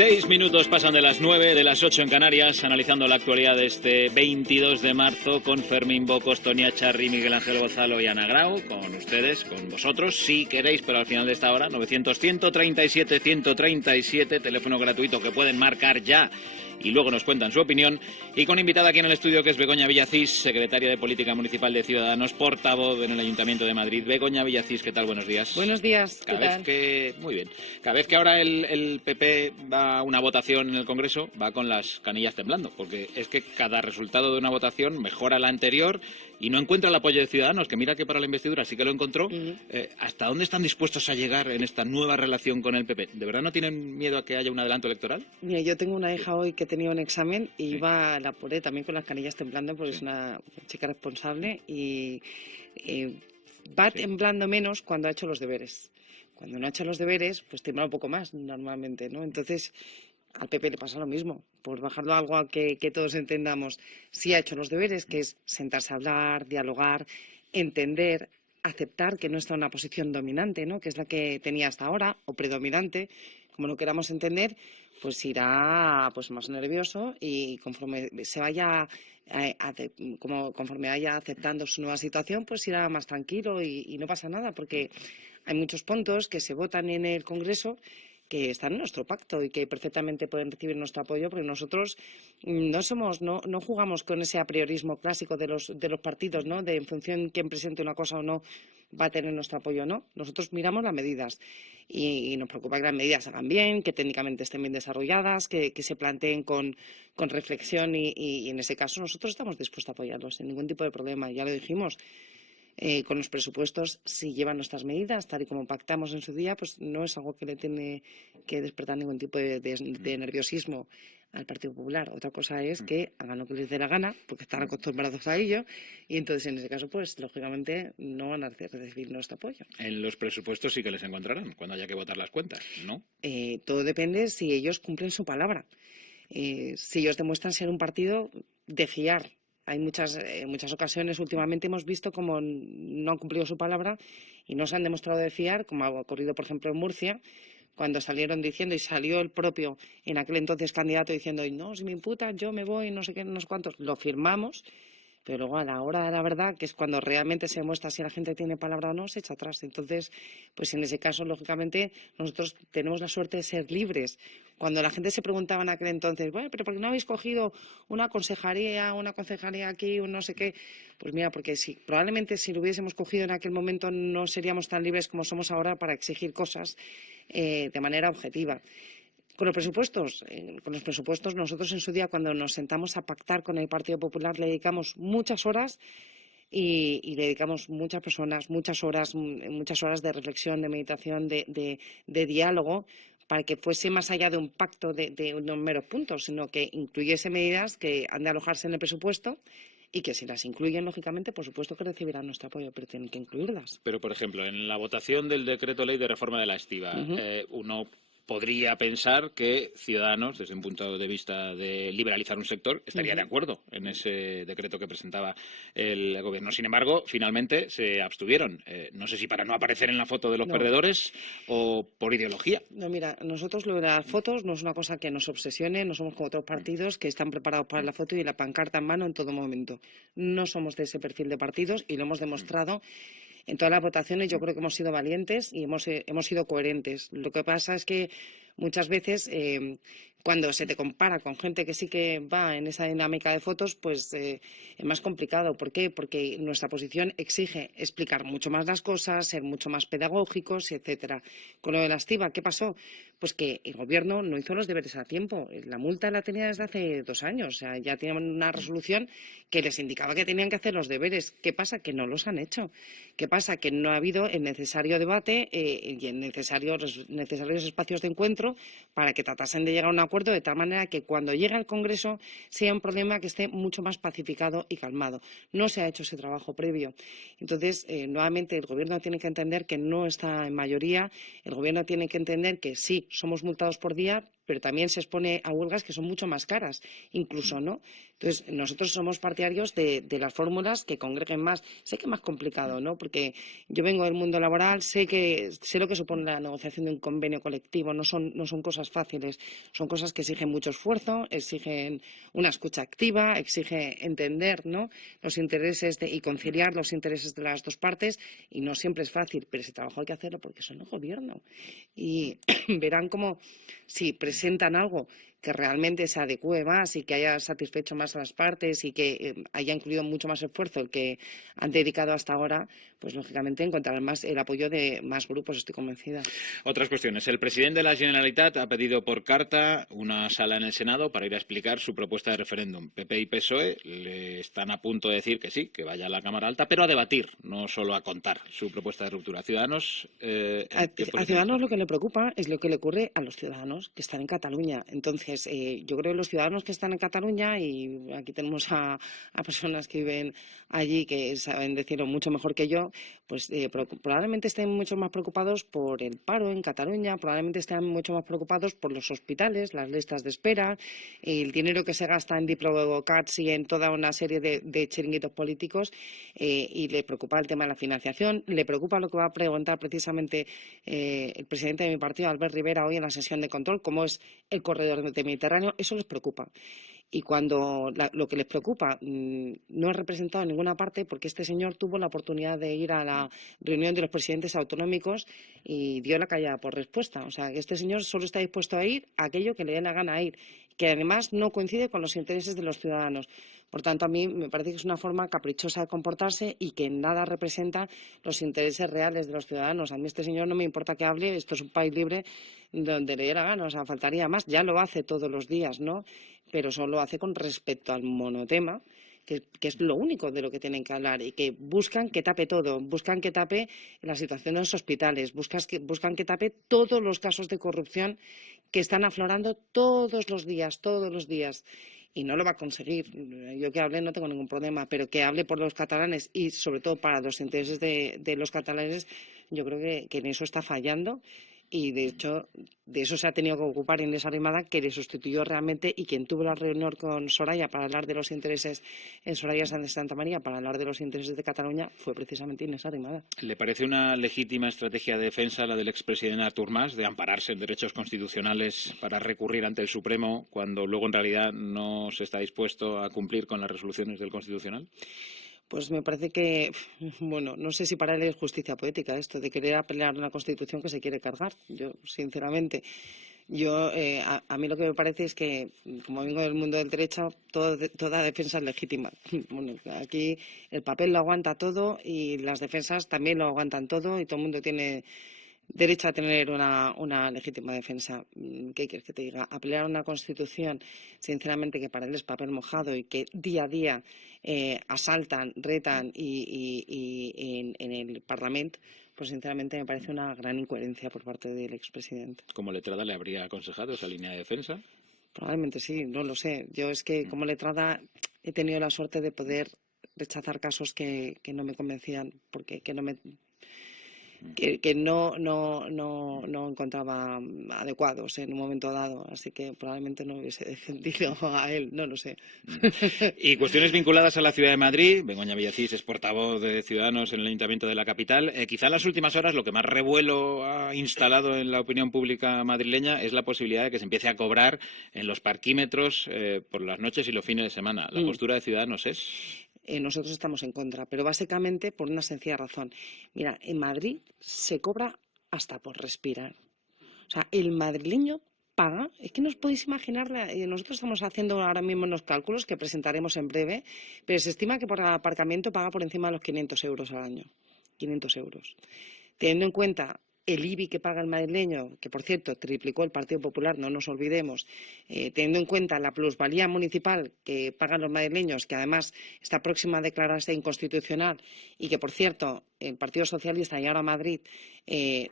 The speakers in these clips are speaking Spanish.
6 minutos pasan de las 9, de las 8 en Canarias, analizando la actualidad de este 22 de marzo con Fermín Bocos, Tonia Charri, Miguel Ángel Gozalo y Ana Grau, con ustedes, con vosotros, si queréis, pero al final de esta hora, 900-137-137, teléfono gratuito que pueden marcar ya y luego nos cuentan su opinión, y con invitada aquí en el estudio que es Begoña Villacís, secretaria de Política Municipal de Ciudadanos, portavoz en el Ayuntamiento de Madrid. Begoña Villacís, ¿qué tal? Buenos días. Buenos días, ¿qué tal? Muy bien. Cada vez que ahora el PP va a una votación en el Congreso, va con las canillas temblando, porque es que cada resultado de una votación mejora la anterior y no encuentra el apoyo de Ciudadanos, que mira que para la investidura sí que lo encontró. ¿Hasta dónde están dispuestos a llegar en esta nueva relación con el PP? ¿De verdad no tienen miedo a que haya un adelanto electoral? Mira, yo tengo una hija hoy que tenía un examen y iba a la puré también con las canillas temblando porque es una chica responsable y va temblando menos cuando ha hecho los deberes. Cuando no ha hecho los deberes, pues tiembla un poco más normalmente, ¿no? Entonces, al PP le pasa lo mismo. Por bajarlo a algo a que todos entendamos, sí ha hecho los deberes, que es sentarse a hablar, dialogar, entender, aceptar que no está en una posición dominante, ¿no? Que es la que tenía hasta ahora, o predominante, como lo queramos entender, pues irá pues más nervioso y conforme se vaya conforme vaya aceptando su nueva situación, pues irá más tranquilo y no pasa nada, porque hay muchos puntos que se votan en el Congreso que están en nuestro pacto y que perfectamente pueden recibir nuestro apoyo, porque nosotros no jugamos con ese apriorismo clásico de los partidos, ¿no? De en función de quién presente una cosa o no va a tener nuestro apoyo o no. Nosotros miramos las medidas y nos preocupa que las medidas se hagan bien, que técnicamente estén bien desarrolladas, que se planteen con reflexión y en ese caso nosotros estamos dispuestos a apoyarlos sin ningún tipo de problema. Ya lo dijimos. Con los presupuestos, si llevan nuestras medidas, tal y como pactamos en su día, pues no es algo que le tiene que despertar ningún tipo de nerviosismo al Partido Popular. Otra cosa es que hagan lo que les dé la gana, porque están acostumbrados a ello, y entonces en ese caso, pues lógicamente no van a recibir nuestro apoyo. En los presupuestos sí que les encontrarán, cuando haya que votar las cuentas, ¿no? Todo depende si ellos cumplen su palabra. Si ellos demuestran ser un partido de fiar. Hay muchas ocasiones últimamente hemos visto cómo no han cumplido su palabra y no se han demostrado de fiar, como ha ocurrido, por ejemplo, en Murcia, cuando salieron diciendo, y salió el propio, en aquel entonces candidato, diciendo, no, si me imputan, yo me voy, no sé qué, no sé cuántos. Lo firmamos, pero luego a la hora de la verdad, que es cuando realmente se demuestra si la gente tiene palabra o no, se echa atrás. Entonces, pues en ese caso, lógicamente, nosotros tenemos la suerte de ser libres. Cuando la gente se preguntaba en aquel entonces, bueno, pero ¿por qué no habéis cogido una concejalía aquí, un no sé qué? Pues mira, porque probablemente si lo hubiésemos cogido en aquel momento no seríamos tan libres como somos ahora para exigir cosas de manera objetiva. Con los presupuestos nosotros en su día, cuando nos sentamos a pactar con el Partido Popular, le dedicamos muchas horas y le dedicamos muchas personas, muchas horas de reflexión, de meditación, de diálogo, para que fuese más allá de un pacto de unos meros puntos, sino que incluyese medidas que han de alojarse en el presupuesto y que si las incluyen, lógicamente, por supuesto que recibirán nuestro apoyo, pero tienen que incluirlas. Pero, por ejemplo, en la votación del decreto ley de reforma de la estiba, uno podría pensar que Ciudadanos, desde un punto de vista de liberalizar un sector, estaría de acuerdo en ese decreto que presentaba el Gobierno. Sin embargo, finalmente se abstuvieron. No sé si para no aparecer en la foto de los perdedores o por ideología. No, mira, nosotros lo de las fotos no es una cosa que nos obsesione, no somos como otros partidos que están preparados para la foto y la pancarta en mano en todo momento. No somos de ese perfil de partidos y lo hemos demostrado. En todas las votaciones yo creo que hemos sido valientes y hemos sido coherentes. Lo que pasa es que muchas veces cuando se te compara con gente que sí que va en esa dinámica de fotos, pues es más complicado. ¿Por qué? Porque nuestra posición exige explicar mucho más las cosas, ser mucho más pedagógicos, etcétera. Con lo de la estiba, ¿qué pasó? Pues que el Gobierno no hizo los deberes a tiempo. La multa la tenía desde hace 2 años. O sea, ya tenían una resolución que les indicaba que tenían que hacer los deberes. ¿Qué pasa? Que no los han hecho. ¿Qué pasa? Que no ha habido el necesario debate y el necesarios espacios de encuentro para que tratasen de llegar a un acuerdo de tal manera que cuando llegue al Congreso sea un problema que esté mucho más pacificado y calmado. No se ha hecho ese trabajo previo. Entonces, nuevamente, el Gobierno tiene que entender que no está en mayoría. El Gobierno tiene que entender que sí, somos multados por día, pero también se expone a huelgas que son mucho más caras, incluso, ¿no? Entonces, nosotros somos partidarios de las fórmulas que congreguen más. Sé que es más complicado, ¿no? Porque yo vengo del mundo laboral, sé lo que supone la negociación de un convenio colectivo, no son cosas fáciles, son cosas que exigen mucho esfuerzo, exigen una escucha activa, exige entender, ¿no?, los intereses y conciliar los intereses de las dos partes, y no siempre es fácil, pero ese trabajo hay que hacerlo porque son el gobierno. Y verán cómo, si presentan algo que realmente se adecue más y que haya satisfecho más a las partes y que haya incluido mucho más esfuerzo el que han dedicado hasta ahora, pues lógicamente encontrarán más el apoyo de más grupos, estoy convencida. Otras cuestiones. El presidente de la Generalitat ha pedido por carta una sala en el Senado para ir a explicar su propuesta de referéndum. PP y PSOE le están a punto de decir que sí, que vaya a la Cámara Alta, pero a debatir, no solo a contar su propuesta de ruptura. Ciudadanos, a Ciudadanos lo que le preocupa es lo que le ocurre a los ciudadanos que están en Cataluña. Entonces, yo creo que los ciudadanos que están en Cataluña, y aquí tenemos a personas que viven allí que saben decirlo mucho mejor que yo, pues probablemente estén mucho más preocupados por el paro en Cataluña, probablemente estén mucho más preocupados por los hospitales, las listas de espera, el dinero que se gasta en diplocats y en toda una serie de chiringuitos políticos, y le preocupa el tema de la financiación, le preocupa lo que va a preguntar precisamente el presidente de mi partido, Albert Rivera, hoy en la sesión de control, cómo es el corredor del Mediterráneo. Eso les preocupa. Y cuando lo que les preocupa no es representado en ninguna parte, porque este señor tuvo la oportunidad de ir a la reunión de los presidentes autonómicos y dio la callada por respuesta. O sea, que este señor solo está dispuesto a ir a aquello que le dé la gana ir, que además no coincide con los intereses de los ciudadanos. Por tanto, a mí me parece que es una forma caprichosa de comportarse y que en nada representa los intereses reales de los ciudadanos. A mí este señor no me importa que hable, esto es un país libre donde le dé la gana, o sea, faltaría más. Ya lo hace todos los días, ¿no? Pero solo lo hace con respecto al monotema, que es lo único de lo que tienen que hablar, y que buscan que tape todo, buscan que tape la situación de los hospitales, buscan que tape todos los casos de corrupción que están aflorando todos los días. Y no lo va a conseguir. Yo que hable no tengo ningún problema, pero que hable por los catalanes y sobre todo para los intereses de los catalanes, yo creo que en eso está fallando. Y de hecho, de eso se ha tenido que ocupar Inés Arrimadas, que le sustituyó realmente, y quien tuvo la reunión con Soraya para hablar de los intereses en Soraya Sáenz de Santa María, para hablar de los intereses de Cataluña, fue precisamente Inés Arrimadas. ¿Le parece una legítima estrategia de defensa la del expresidente Artur Mas, de ampararse en derechos constitucionales para recurrir ante el Supremo cuando luego en realidad no se está dispuesto a cumplir con las resoluciones del Constitucional? Pues me parece que, bueno, no sé si para él es justicia poética esto de querer apelar a una Constitución que se quiere cargar. Yo, sinceramente, a mí lo que me parece es que, como vengo del mundo del derecho, toda defensa es legítima. Bueno, aquí el papel lo aguanta todo y las defensas también lo aguantan todo, y todo el mundo tiene derecho a tener una legítima defensa. ¿Qué quieres que te diga? Apelar a una Constitución, sinceramente, que para él es papel mojado y que día a día asaltan, retan y en el Parlamento, pues sinceramente me parece una gran incoherencia por parte del expresidente. ¿Como letrada le habría aconsejado esa línea de defensa? Probablemente sí, no lo sé. Yo es que como letrada he tenido la suerte de poder rechazar casos que no me convencían, porque que no encontraba adecuados en un momento dado, así que probablemente no hubiese defendido a él, no lo sé. Y cuestiones vinculadas a la ciudad de Madrid. Begoña Villacís es portavoz de Ciudadanos en el Ayuntamiento de la capital. Quizá en las últimas horas lo que más revuelo ha instalado en la opinión pública madrileña es la posibilidad de que se empiece a cobrar en los parquímetros por las noches y los fines de semana. ¿La postura de Ciudadanos es? Nosotros estamos en contra, pero básicamente por una sencilla razón. Mira, en Madrid se cobra hasta por respirar. O sea, el madrileño paga, es que no os podéis imaginar, nosotros estamos haciendo ahora mismo unos cálculos que presentaremos en breve, pero se estima que por el aparcamiento paga por encima de los 500 euros al año. 500 euros. Teniendo en cuenta el IBI que paga el madrileño, que por cierto triplicó el Partido Popular, no nos olvidemos, teniendo en cuenta la plusvalía municipal que pagan los madrileños, que además está próxima a declararse inconstitucional, y que por cierto el Partido Socialista y ahora Madrid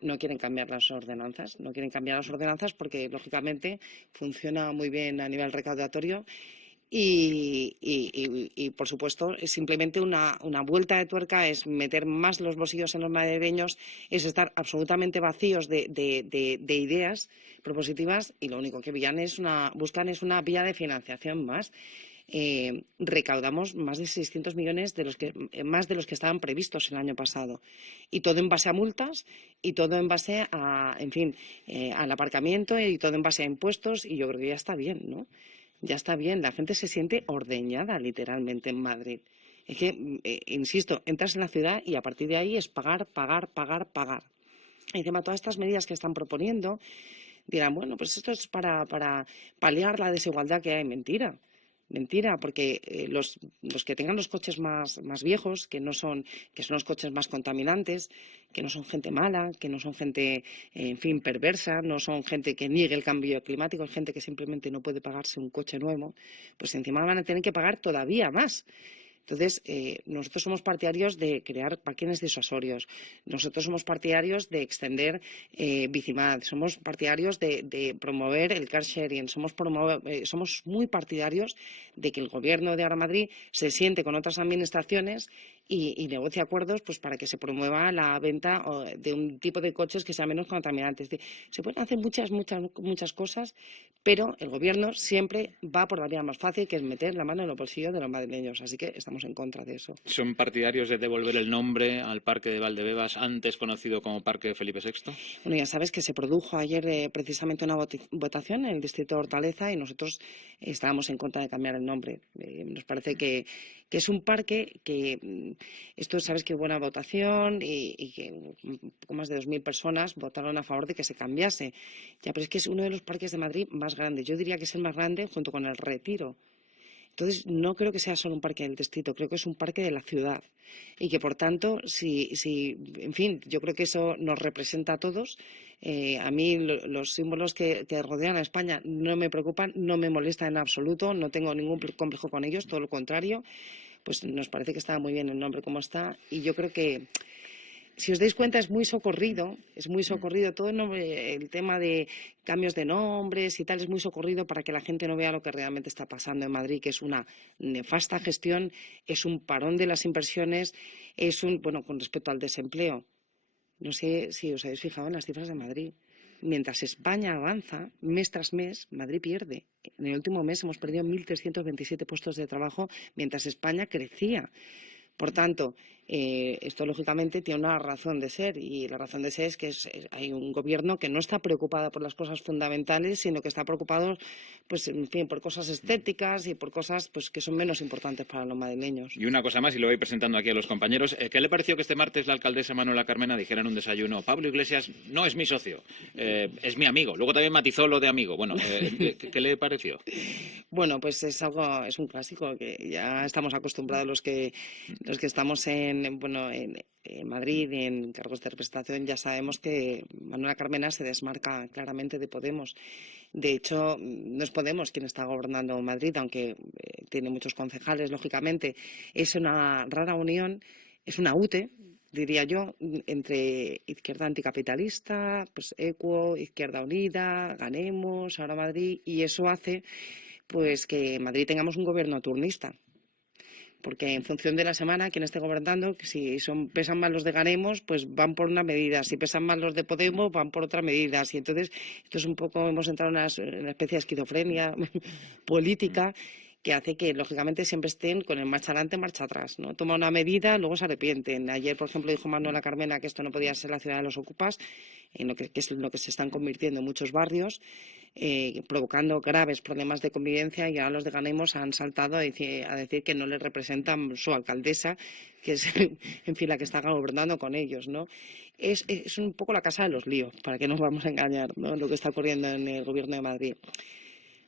no quieren cambiar las ordenanzas, porque lógicamente funciona muy bien a nivel recaudatorio. Por supuesto, es simplemente una vuelta de tuerca, es meter más los bolsillos en los madrileños, es estar absolutamente vacíos de ideas propositivas y lo único que buscan es una vía de financiación más. Recaudamos más de 600 millones más de los que estaban previstos el año pasado. Y todo en base a multas y todo en base a, en fin, al aparcamiento y todo en base a impuestos y yo creo que ya está bien, ¿no? Ya está bien, la gente se siente ordeñada literalmente en Madrid. Es que, insisto, entras en la ciudad y a partir de ahí es pagar, pagar, pagar, pagar. Y encima todas estas medidas que están proponiendo dirán, bueno, pues esto es para paliar la desigualdad que hay. Mentira. Mentira, porque los que tengan los coches más viejos, que son los coches más contaminantes, que no son gente mala, que no son gente, en fin, perversa, no son gente que niegue el cambio climático, es gente que simplemente no puede pagarse un coche nuevo, pues encima van a tener que pagar todavía más. Entonces, nosotros somos partidarios de crear parkings disuasorios, nosotros somos partidarios de extender Bicimad, somos partidarios de promover el car sharing, somos muy partidarios de que el Gobierno de ahora Madrid se siente con otras administraciones y negocie acuerdos pues, para que se promueva la venta de un tipo de coches que sea menos contaminante. Es decir, se pueden hacer muchas, muchas, muchas cosas, pero el Gobierno siempre va por la vía más fácil, que es meter la mano en los bolsillos de los madrileños. Así que estamos en contra de eso. ¿Son partidarios de devolver el nombre al Parque de Valdebebas, antes conocido como Parque Felipe VI? Bueno, ya sabes que se produjo ayer precisamente una votación en el distrito de Hortaleza y nosotros estábamos en contra de cambiar el nombre. Nos parece que es un parque que esto sabes que hubo una votación y que un poco más de 2.000 personas votaron a favor de que se cambiase. Ya, pero es que es uno de los parques de Madrid más grandes. Yo diría que es el más grande junto con el Retiro. Entonces, no creo que sea solo un parque del distrito, creo que es un parque de la ciudad y que, por tanto, en fin, yo creo que eso nos representa a todos. A mí los símbolos que rodean a España no me preocupan, no me molestan en absoluto, no tengo ningún complejo con ellos, todo lo contrario. Pues nos parece que está muy bien el nombre como está y yo creo que si os dais cuenta, es muy socorrido todo el tema de cambios de nombres y tal, es muy socorrido para que la gente no vea lo que realmente está pasando en Madrid, que es una nefasta gestión, es un parón de las inversiones, bueno, con respecto al desempleo. No sé si os habéis fijado en las cifras de Madrid. Mientras España avanza, mes tras mes, Madrid pierde. En el último mes hemos perdido 1.327 puestos de trabajo, mientras España crecía. Por tanto, esto lógicamente tiene una razón de ser y la razón de ser es que hay un gobierno que no está preocupado por las cosas fundamentales, sino que está preocupado, pues, en fin, por cosas estéticas y por cosas pues, que son menos importantes para los madrileños. Y una cosa más, y lo voy presentando aquí a los compañeros. ¿Qué le pareció que este martes la alcaldesa Manuela Carmena dijera en un desayuno: Pablo Iglesias no es mi socio, es mi amigo? Luego también matizó lo de amigo. Bueno, ¿qué le pareció? Bueno, pues es un clásico que ya estamos acostumbrados los que estamos en Madrid, en cargos de representación, ya sabemos que Manuela Carmena se desmarca claramente de Podemos. De hecho, no es Podemos quien está gobernando Madrid, aunque tiene muchos concejales, lógicamente. Es una rara unión, es una UTE, diría yo, entre izquierda anticapitalista, pues Equo, Izquierda Unida, Ganemos, ahora Madrid, y eso hace pues que en Madrid tengamos un gobierno turnista. Porque en función de la semana, quien esté gobernando, si pesan más los de Ganemos, pues van por una medida. Si pesan más los de Podemos, van por otra medida. Y entonces, esto es un poco, hemos entrado en una especie de esquizofrenia política que hace que, lógicamente, siempre estén con el marcha adelante, marcha atrás, ¿no? Toma una medida, luego se arrepienten. Ayer, por ejemplo, dijo Manuela Carmena que esto no podía ser la ciudad de los ocupas, que es en lo que se están convirtiendo muchos barrios, provocando graves problemas de convivencia, y ahora los de Ganemos han saltado a decir que no les representan su alcaldesa, que es, en fin, la que está gobernando con ellos, ¿no? Es un poco la casa de los líos, para que no nos vamos a engañar, ¿no? Lo que está ocurriendo en el gobierno de Madrid.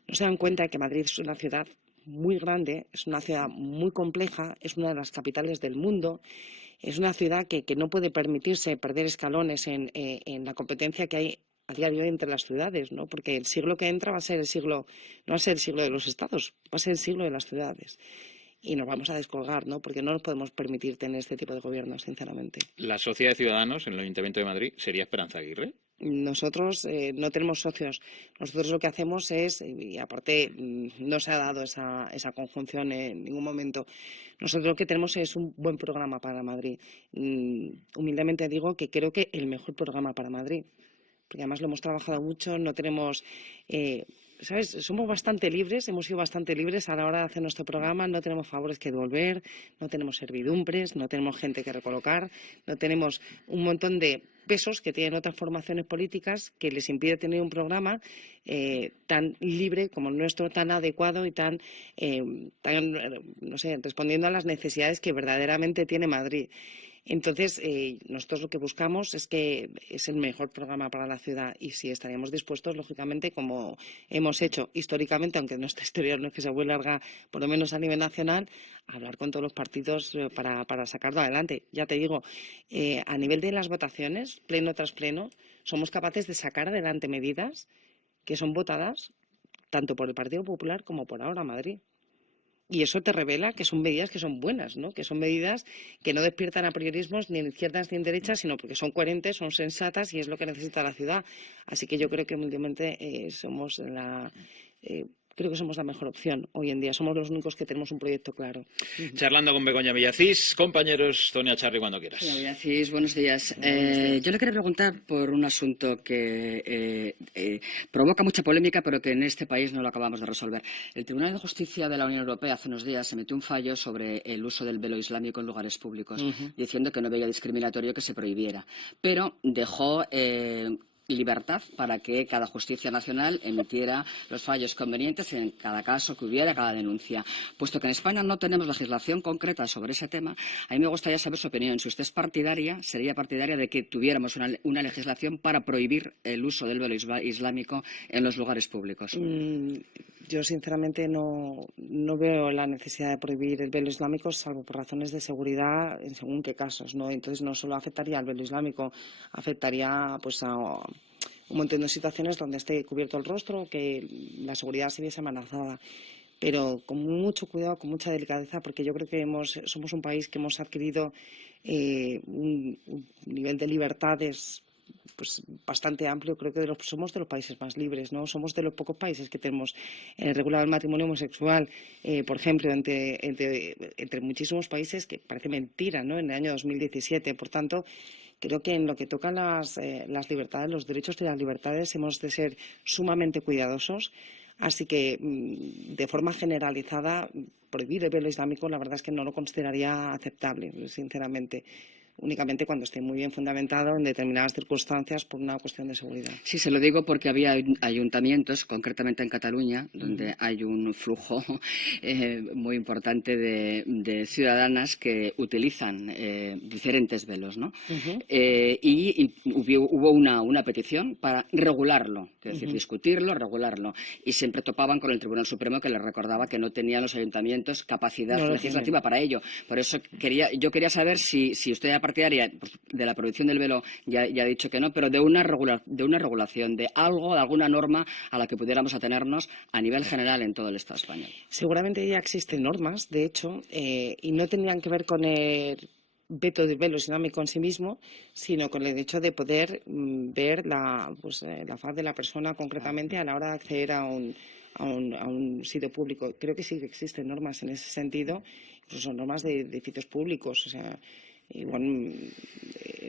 No se dan cuenta de que Madrid es una ciudad muy grande, es una ciudad muy compleja, es una de las capitales del mundo, es una ciudad que no puede permitirse perder escalones en la competencia que hay a día de hoy entre las ciudades, ¿no? Porque el siglo que entra va a ser no va a ser el siglo de los estados, va a ser el siglo de las ciudades. Y nos vamos a descolgar, ¿no? Porque no nos podemos permitir tener este tipo de gobierno, sinceramente. ¿La socia de Ciudadanos en el Ayuntamiento de Madrid sería Esperanza Aguirre? Nosotros no tenemos socios. Nosotros lo que hacemos es, y aparte no se ha dado esa conjunción en ningún momento, nosotros lo que tenemos es un buen programa para Madrid. Humildemente digo que creo que el mejor programa para Madrid, porque además lo hemos trabajado mucho, no tenemos... ¿Sabes? Somos bastante libres, hemos sido bastante libres a la hora de hacer nuestro programa, no tenemos favores que devolver, no tenemos servidumbres, no tenemos gente que recolocar, no tenemos un montón de pesos que tienen otras formaciones políticas que les impide tener un programa tan libre como el nuestro, tan adecuado y tan, no sé, respondiendo a las necesidades que verdaderamente tiene Madrid. Entonces, nosotros lo que buscamos es que es el mejor programa para la ciudad y si estaríamos dispuestos, lógicamente, como hemos hecho históricamente, aunque nuestra historia no es que sea muy larga, por lo menos a nivel nacional, a hablar con todos los partidos para sacarlo adelante. Ya te digo, a nivel de las votaciones, pleno tras pleno, somos capaces de sacar adelante medidas que son votadas tanto por el Partido Popular como por Ahora Madrid. Y eso te revela que son medidas que son buenas, ¿no? Que son medidas que no despiertan apriorismos ni en izquierdas ni en derechas, sino porque son coherentes, son sensatas y es lo que necesita la ciudad. Así que yo creo que humildemente creo que somos la mejor opción hoy en día. Somos los únicos que tenemos un proyecto claro. Charlando con Begoña Villacís, compañeros, Tonia Charri, cuando quieras. Señor Villacís, buenos días. Yo le quería preguntar por un asunto que provoca mucha polémica, pero que en este país no lo acabamos de resolver. El Tribunal de Justicia de la Unión Europea hace unos días emitió un fallo sobre el uso del velo islámico en lugares públicos, diciendo que no veía discriminatorio que se prohibiera, pero dejó libertad para que cada justicia nacional emitiera los fallos convenientes en cada caso que hubiera, cada denuncia. Puesto que en España no tenemos legislación concreta sobre ese tema, a mí me gustaría saber su opinión. Si usted es partidaria, sería partidaria de que tuviéramos una legislación para prohibir el uso del velo islámico en los lugares públicos. Yo, sinceramente, no veo la necesidad de prohibir el velo islámico, salvo por razones de seguridad en según qué casos, ¿no? Entonces, no solo afectaría al velo islámico, afectaría pues a un montón de situaciones donde esté cubierto el rostro, que la seguridad se viese amenazada. Pero con mucho cuidado, con mucha delicadeza, porque yo creo que somos un país que hemos adquirido un nivel de libertades pues bastante amplio. Creo que somos de los países más libres, ¿no? Somos de los pocos países que tenemos regulado el matrimonio homosexual, por ejemplo, entre muchísimos países, que parece mentira, ¿no? En el año 2017. Por tanto, creo que en lo que toca a las libertades, los derechos de las libertades, hemos de ser sumamente cuidadosos. Así que, de forma generalizada, prohibir el velo islámico, la verdad es que no lo consideraría aceptable, sinceramente. Únicamente cuando esté muy bien fundamentado en determinadas circunstancias por una cuestión de seguridad. Sí, se lo digo porque había ayuntamientos, concretamente en Cataluña, donde hay un flujo muy importante de ciudadanas que utilizan diferentes velos, ¿no? Y hubo una petición para regularlo, es decir, discutirlo, regularlo. Y siempre topaban con el Tribunal Supremo, que les recordaba que no tenían los ayuntamientos capacidad legislativa para ello. Por eso yo quería saber si usted era partidaria de la prohibición del velo, ya ha dicho que no, pero de una regulación, de algo, de alguna norma a la que pudiéramos atenernos a nivel general en todo el Estado español. Seguramente ya existen normas, de hecho, y no tendrían que ver con el veto del velo islámico en sí mismo, sino con el hecho de poder ver la faz de la persona concretamente a la hora de acceder a un sitio público. Creo que sí que existen normas en ese sentido, incluso normas de edificios públicos, o sea, igual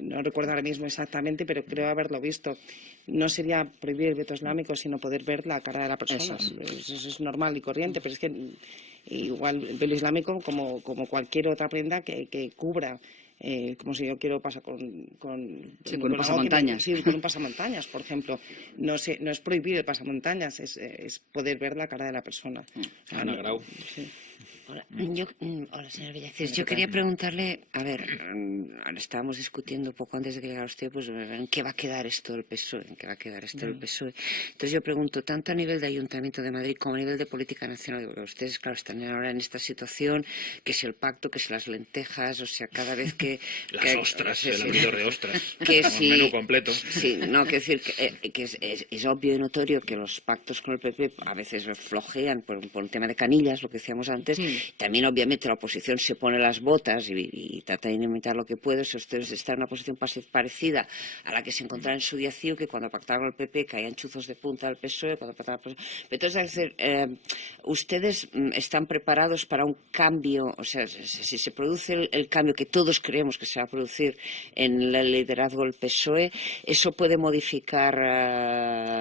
no recuerdo ahora mismo exactamente, pero creo haberlo visto. No sería prohibir el veto islámico, sino poder ver la cara de la persona. Eso es normal y corriente, pero es que igual el velo islámico, como cualquier otra prenda que cubra, como si yo quiero pasar con un pasamontañas. Sí, con un pasamontañas, por ejemplo. No es prohibir el pasamontañas, es poder ver la cara de la persona. Ana Grau. Sí. Hola, señor Villacís. Yo quería preguntarle, a ver, ahora estábamos discutiendo un poco antes de que llegara usted, pues en qué va a quedar esto del PSOE, en qué va a quedar esto del PSOE. Entonces yo pregunto, tanto a nivel de Ayuntamiento de Madrid como a nivel de política nacional, porque ustedes, claro, están ahora en esta situación, que si el pacto, que si las lentejas, o sea, cada vez que... Las ostras, el abridor de ostras, que si, menú completo. Sí, no, quiero decir que es obvio y notorio que los pactos con el PP a veces flojean por un tema de canillas, lo que decíamos antes, diferentes. También, obviamente, la oposición se pone las botas y trata de imitar lo que puede. Si ustedes están en una posición parecida a la que se encontraba en su día CiU, que cuando pactaron el PP caían chuzos de punta al PSOE, cuando pactaban... Entonces, es decir, ¿ustedes están preparados para un cambio? O sea, si se produce el cambio que todos creemos que se va a producir en el liderazgo del PSOE, ¿eso puede modificar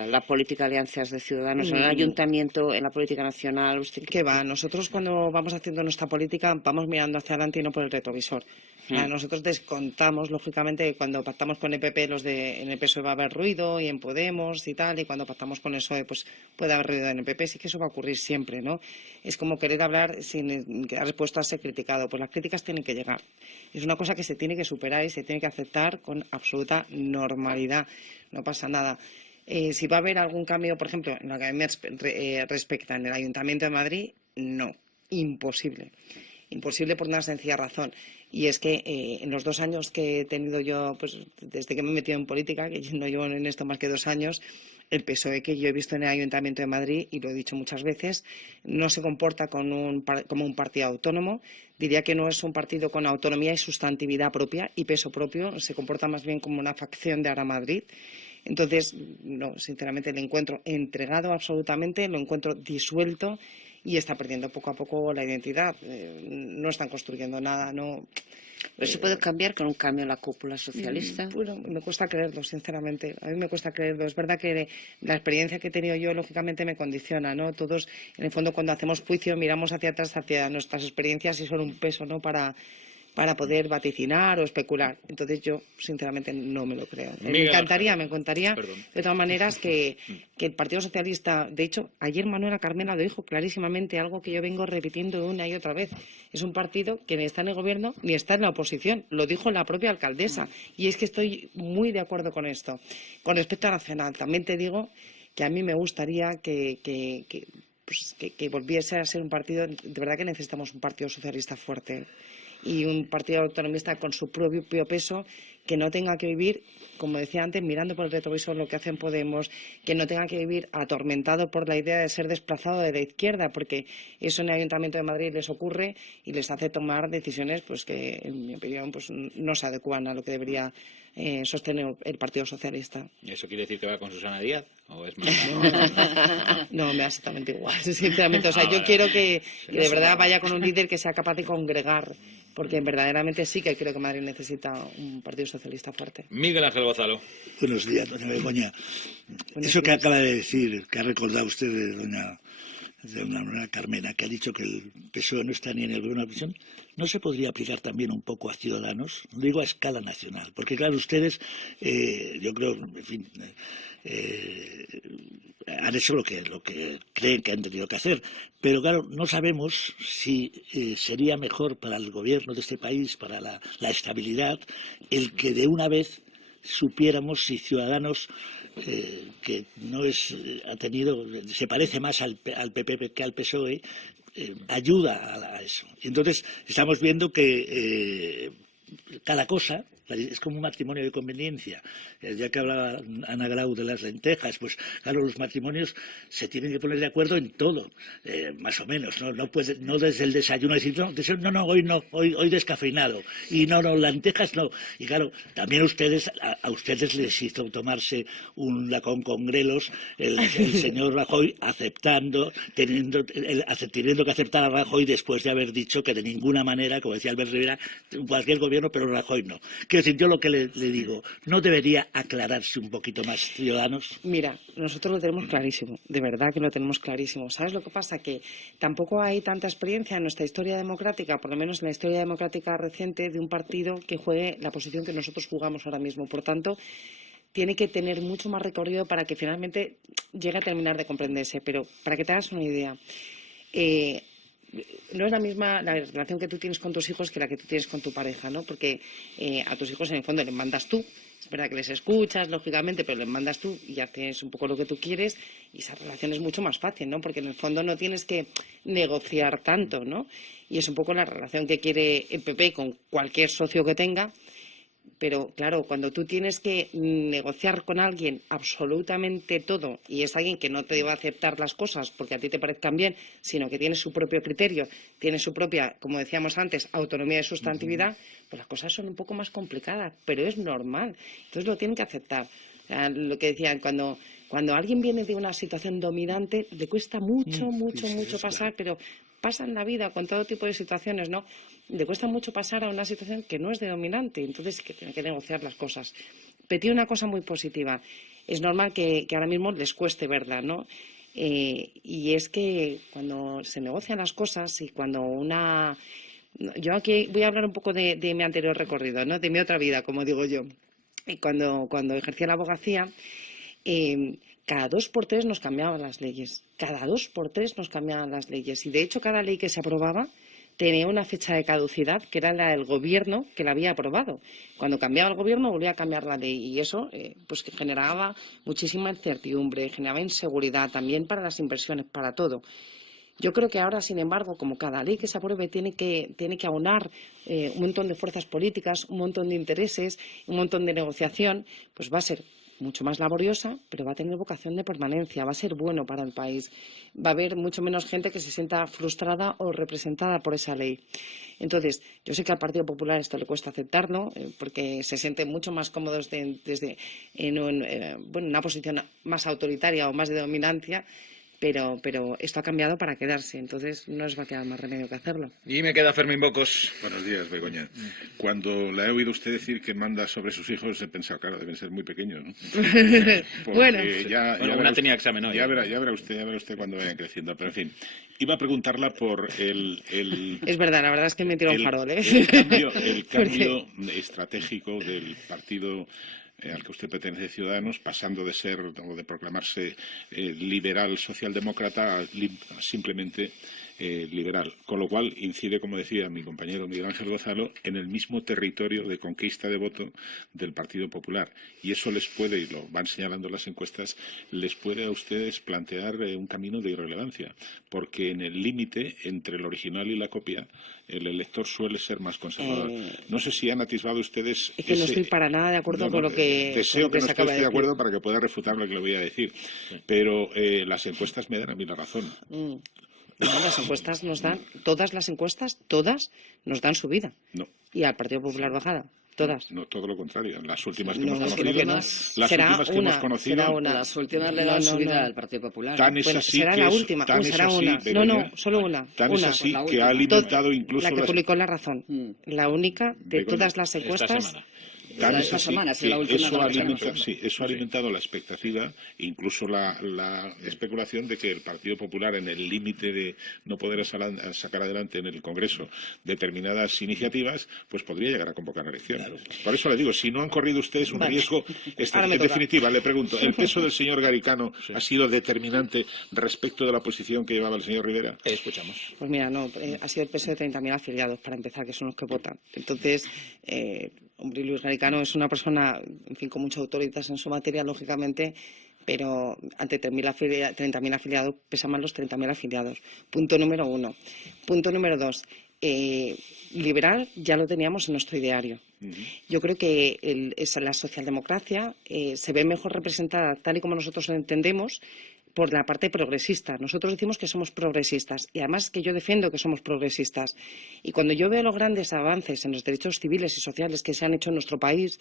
la política de alianzas de Ciudadanos en el Ayuntamiento, en la política nacional? ¿Usted ¿Qué va? Nosotros cuando vamos haciendo nuestra política vamos mirando hacia adelante y no por el retrovisor. O sea, nosotros descontamos, lógicamente, que cuando pactamos con el PP en el PSOE va a haber ruido y en Podemos y tal, y cuando pactamos con el PSOE pues puede haber ruido en el PP, sí que eso va a ocurrir siempre, ¿no? Es como querer hablar sin dar respuesta a ser criticado. Pues las críticas tienen que llegar. Es una cosa que se tiene que superar y se tiene que aceptar con absoluta normalidad. No pasa nada. Si va a haber algún cambio, por ejemplo, en lo que a mí me respecta en el Ayuntamiento de Madrid, no, imposible. Imposible por una sencilla razón. Y es que en los 2 años que he tenido yo, pues desde que me he metido en política, que yo no llevo en esto más que 2 años, el PSOE que yo he visto en el Ayuntamiento de Madrid, y lo he dicho muchas veces, no se comporta como un partido autónomo. Diría que no es un partido con autonomía y sustantividad propia y peso propio. Se comporta más bien como una facción de Ahora Madrid. Entonces, no, sinceramente, le encuentro entregado absolutamente, lo encuentro disuelto y está perdiendo poco a poco la identidad. No están construyendo nada, no. ¿Pero se puede cambiar con un cambio en la cúpula socialista? Bueno, me cuesta creerlo, sinceramente. A mí me cuesta creerlo. Es verdad que la experiencia que he tenido yo, lógicamente, me condiciona, ¿no? Todos, en el fondo, cuando hacemos juicio, miramos hacia atrás, hacia nuestras experiencias y son un peso, ¿no?, para poder vaticinar o especular. Entonces yo, sinceramente, no me lo creo. Me encantaría de todas maneras que el Partido Socialista, de hecho, ayer Manuela Carmena lo dijo clarísimamente, algo que yo vengo repitiendo una y otra vez. Es un partido que ni está en el gobierno ni está en la oposición. Lo dijo la propia alcaldesa. Y es que estoy muy de acuerdo con esto. Con respecto a Nacional, también te digo que a mí me gustaría que volviese a ser un partido. De verdad que necesitamos un Partido Socialista fuerte y un partido autonomista con su propio peso, que no tenga que vivir, como decía antes, mirando por el retrovisor lo que hacen Podemos, que no tenga que vivir atormentado por la idea de ser desplazado de la izquierda, porque eso en el Ayuntamiento de Madrid les ocurre y les hace tomar decisiones pues que, en mi opinión, pues no se adecuan a lo que debería sostener el Partido Socialista. ¿Y eso quiere decir que va con Susana Díaz? ¿O es más? No, me da exactamente igual, sinceramente. O sea, yo quiero que de verdad vaya con un líder que sea capaz de congregar, porque verdaderamente sí que creo que Madrid necesita un Partido Socialista fuerte. Miguel Ángel Gonzalo. Buenos días, doña Begoña. Eso que acaba de decir, que ha recordado usted de doña Carmena, que ha dicho que el PSOE no está ni en el gobierno de la oposición, ¿no se podría aplicar también un poco a Ciudadanos? Digo a escala nacional, porque claro, ustedes, yo creo, en fin, han hecho lo que creen que han tenido que hacer, pero claro, no sabemos si sería mejor para el gobierno de este país, para la estabilidad, el que de una vez supiéramos si Ciudadanos, que no es, se parece más al PP que al PSOE, ayuda a eso. Entonces estamos viendo que cada cosa es como un matrimonio de conveniencia. Ya que hablaba Ana Grau de las lentejas, pues claro, los matrimonios se tienen que poner de acuerdo en todo, más o menos. No desde el desayuno decir, no, hoy descafeinado. Y no, lentejas no. Y claro, también a ustedes les hizo tomarse un lacón con grelos el señor Rajoy teniendo que aceptar a Rajoy después de haber dicho que de ninguna manera, como decía Albert Rivera, cualquier gobierno, pero Rajoy no. Quiero decir, yo lo que le digo, ¿no debería aclararse un poquito más Ciudadanos? Mira, nosotros lo tenemos clarísimo, de verdad que lo tenemos clarísimo. ¿Sabes lo que pasa? Que tampoco hay tanta experiencia en nuestra historia democrática, por lo menos en la historia democrática reciente, de un partido que juegue la posición que nosotros jugamos ahora mismo. Por tanto, tiene que tener mucho más recorrido para que finalmente llegue a terminar de comprenderse. Pero para que te hagas una idea, no es la misma la relación que tú tienes con tus hijos que la que tú tienes con tu pareja, ¿no? Porque a tus hijos en el fondo les mandas tú. Es verdad que les escuchas, lógicamente, pero les mandas tú y haces un poco lo que tú quieres y esa relación es mucho más fácil, ¿no? Porque en el fondo no tienes que negociar tanto, ¿no? Y es un poco la relación que quiere el PP con cualquier socio que tenga. pero claro, cuando tú tienes que negociar con alguien absolutamente todo y es alguien que no te va a aceptar las cosas porque a ti te parezcan bien, sino que tiene su propio criterio, tiene su propia, como decíamos antes, autonomía de sustantividad, pues las cosas son un poco más complicadas, pero es normal. Entonces lo tienen que aceptar. O sea, lo que decían, cuando alguien viene de una situación dominante, le cuesta mucho pasar, pero pasa en la vida con todo tipo de situaciones, ¿no? Le cuesta mucho pasar a una situación que no es de dominante, entonces que tiene que negociar las cosas. Pero tiene una cosa muy positiva. Es normal que ahora mismo les cueste verla, ¿no? Y es que cuando se negocian las cosas y cuando una... Yo aquí voy a hablar un poco de mi anterior recorrido, ¿no? De mi otra vida, como digo yo. Y cuando ejercía la abogacía, cada 2 por 3 nos cambiaban las leyes. Cada 2 por 3 nos cambiaban las leyes. Y de hecho, cada ley que se aprobaba tenía una fecha de caducidad que era la del gobierno que la había aprobado. Cuando cambiaba el gobierno volvía a cambiar la ley y eso pues que generaba muchísima incertidumbre, generaba inseguridad también para las inversiones, para todo. Yo creo que ahora, sin embargo, como cada ley que se apruebe tiene que aunar un montón de fuerzas políticas, un montón de intereses, un montón de negociación, pues va a ser mucho más laboriosa, pero va a tener vocación de permanencia, va a ser bueno para el país. Va a haber mucho menos gente que se sienta frustrada o representada por esa ley. Entonces, yo sé que al Partido Popular esto le cuesta aceptarlo, porque se sienten mucho más cómodos en una posición más autoritaria o más de dominancia, pero esto ha cambiado para quedarse, entonces no os va a quedar más remedio que hacerlo. Y me queda Fermín Bocos. Buenos días, Begoña. Cuando la he oído usted decir que manda sobre sus hijos, he pensado, claro, deben ser muy pequeños, ¿no? Bueno, una tenía examen hoy. Ya verá usted cuando vayan creciendo. Pero, en fin, iba a preguntarla por el Es verdad, la verdad es que me tira un farol, ¿eh? El cambio estratégico del partido al que usted pertenece, Ciudadanos, pasando de ser o de proclamarse liberal socialdemócrata a simplemente liberal, con lo cual incide, como decía mi compañero Miguel Ángel Gonzalo, en el mismo territorio de conquista de voto del Partido Popular. Y eso les puede, y lo van señalando las encuestas, les puede a ustedes plantear un camino de irrelevancia, porque en el límite entre el original y la copia, el elector suele ser más conservador. No sé si han atisbado ustedes... Es que no estoy para nada de acuerdo con lo que Deseo que no se acaba esté de decir. acuerdo para que pueda refutar lo que le voy a decir. Pero las encuestas me dan a mí la razón. No, las encuestas nos dan, todas las encuestas, todas nos dan subida. No. Y al Partido Popular bajada. Todas. No, todo lo contrario. Las últimas que No, hemos no, conocido, que no. las Será últimas que una, hemos conocido, será una. Las últimas le dan subida al Partido Popular. tan es Bueno, así será que la es- última, tan es será así, una. Begoña, No, solo una. Tan una. es así La que última. ha alimentado incluso La que publicó La Razón. La única de Begoña, todas las Esta encuestas. semana. Tan es Esta así semana, que la última eso de la alimenta, semana. sí, eso ha alimentado la expectativa, incluso la especulación de que el Partido Popular, en el límite de no poder sacar adelante en el Congreso determinadas iniciativas, pues podría llegar a convocar elecciones. Por eso le digo, si no han corrido ustedes un Vale. riesgo... Ahora me en toca. definitiva, le pregunto, ¿el peso del señor Garicano ha sido determinante respecto de la posición que llevaba el señor Rivera? Escuchamos. Pues mira, no, ha sido el peso de 30.000 afiliados, para empezar, que son los que votan. Entonces, hombre, Luis Garicano es una persona, en fin, con mucha autoridad en su materia, lógicamente, pero ante 30.000 afiliados pesan más los 30.000 afiliados. Punto número 1. Punto número 2. Liberal ya lo teníamos en nuestro ideario. Yo creo que la socialdemocracia se ve mejor representada, tal y como nosotros lo entendemos, por la parte progresista. Nosotros decimos que somos progresistas y además que yo defiendo que somos progresistas. Y cuando yo veo los grandes avances en los derechos civiles y sociales que se han hecho en nuestro país,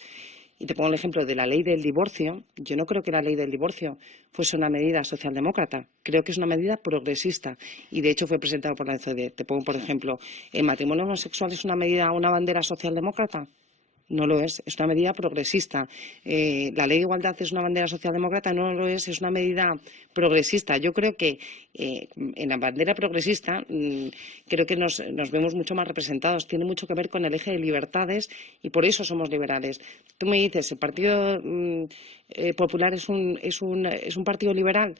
y te pongo el ejemplo de la ley del divorcio, yo no creo que la ley del divorcio fuese una medida socialdemócrata, creo que es una medida progresista y de hecho fue presentado por la OCDE. Te pongo por ejemplo, ¿el matrimonio homosexual es una bandera socialdemócrata? No lo es una medida progresista. La ley de igualdad es una bandera socialdemócrata, no lo es una medida progresista. Yo creo que en la bandera progresista creo que nos vemos mucho más representados. Tiene mucho que ver con el eje de libertades y por eso somos liberales. Tú me dices, ¿el Partido Popular es un partido liberal?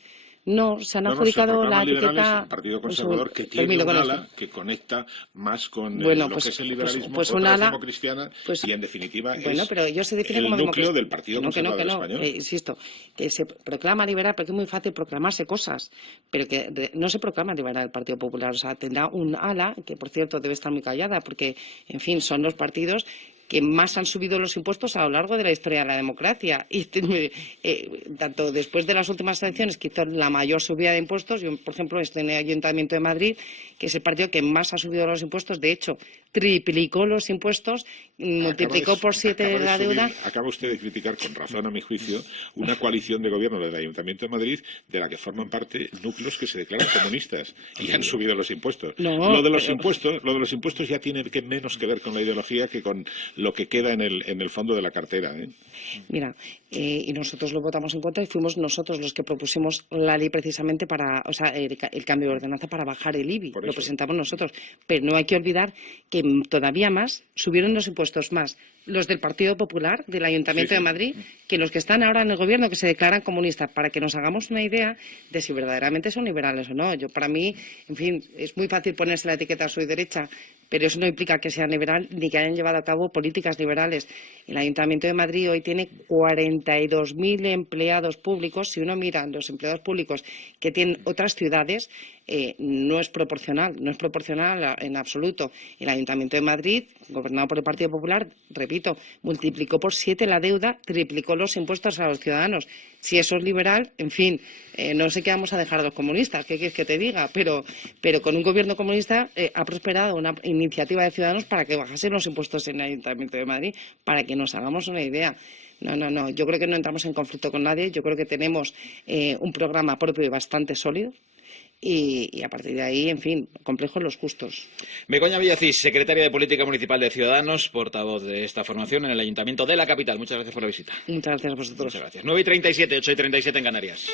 No, se han adjudicado la etiqueta... Es el Partido Conservador que tiene Termino un con ala esto. que conecta más con Bueno, lo pues- que es el pues- liberalismo, pues un otra es ala- democristiana pues- y en definitiva Bueno, es pero ellos se definen el como núcleo democracia. del Partido Conservador Español. Insisto, que se proclama liberal porque es muy fácil proclamarse cosas, pero que no se proclama liberal el Partido Popular. O sea, tendrá un ala, que por cierto debe estar muy callada porque, en fin, son los partidos que más han subido los impuestos a lo largo de la historia de la democracia. Y tanto después de las últimas elecciones, que hizo la mayor subida de impuestos, yo, por ejemplo, estoy en el Ayuntamiento de Madrid, que es el partido que más ha subido los impuestos, de hecho, triplicó los impuestos, multiplicó por 7 la deuda. Acaba usted de criticar, con razón a mi juicio, una coalición de gobierno del Ayuntamiento de Madrid de la que forman parte núcleos que se declaran comunistas y han subido los impuestos. Lo de los impuestos ya tiene menos que ver con la ideología que con lo que queda en el fondo de la cartera, ¿eh? Mira, y nosotros lo votamos en contra y fuimos nosotros los que propusimos la ley precisamente para, o sea, el cambio de ordenanza para bajar el IBI. Lo presentamos nosotros. Pero no hay que olvidar que todavía más subieron los impuestos más los del Partido Popular, del Ayuntamiento de Madrid, que los que están ahora en el gobierno, que se declaran comunistas, para que nos hagamos una idea de si verdaderamente son liberales o no. Para mí, en fin, es muy fácil ponerse la etiqueta soy derecha, pero eso no implica que sean liberal ni que hayan llevado a cabo políticas liberales. El Ayuntamiento de Madrid hoy tiene 42.000 empleados públicos. Si uno mira los empleados públicos que tienen otras ciudades, no es proporcional en absoluto. El Ayuntamiento de Madrid, gobernado por el Partido Popular, repito, multiplicó por 7 la deuda, triplicó los impuestos a los ciudadanos. Si eso es liberal, en fin, no sé qué vamos a dejar a los comunistas, ¿qué quieres que te diga? Pero con un gobierno comunista ha prosperado una iniciativa de ciudadanos para que bajasen los impuestos en el Ayuntamiento de Madrid, para que nos hagamos una idea. No, yo creo que no entramos en conflicto con nadie, yo creo que tenemos un programa propio y bastante sólido. Y a partir de ahí, en fin, complejos los justos. Begoña Villacís, secretaria de Política Municipal de Ciudadanos, portavoz de esta formación en el Ayuntamiento de la capital. Muchas gracias por la visita. Muchas gracias a vosotros. Muchas gracias. 9:37, 8:37 en Canarias.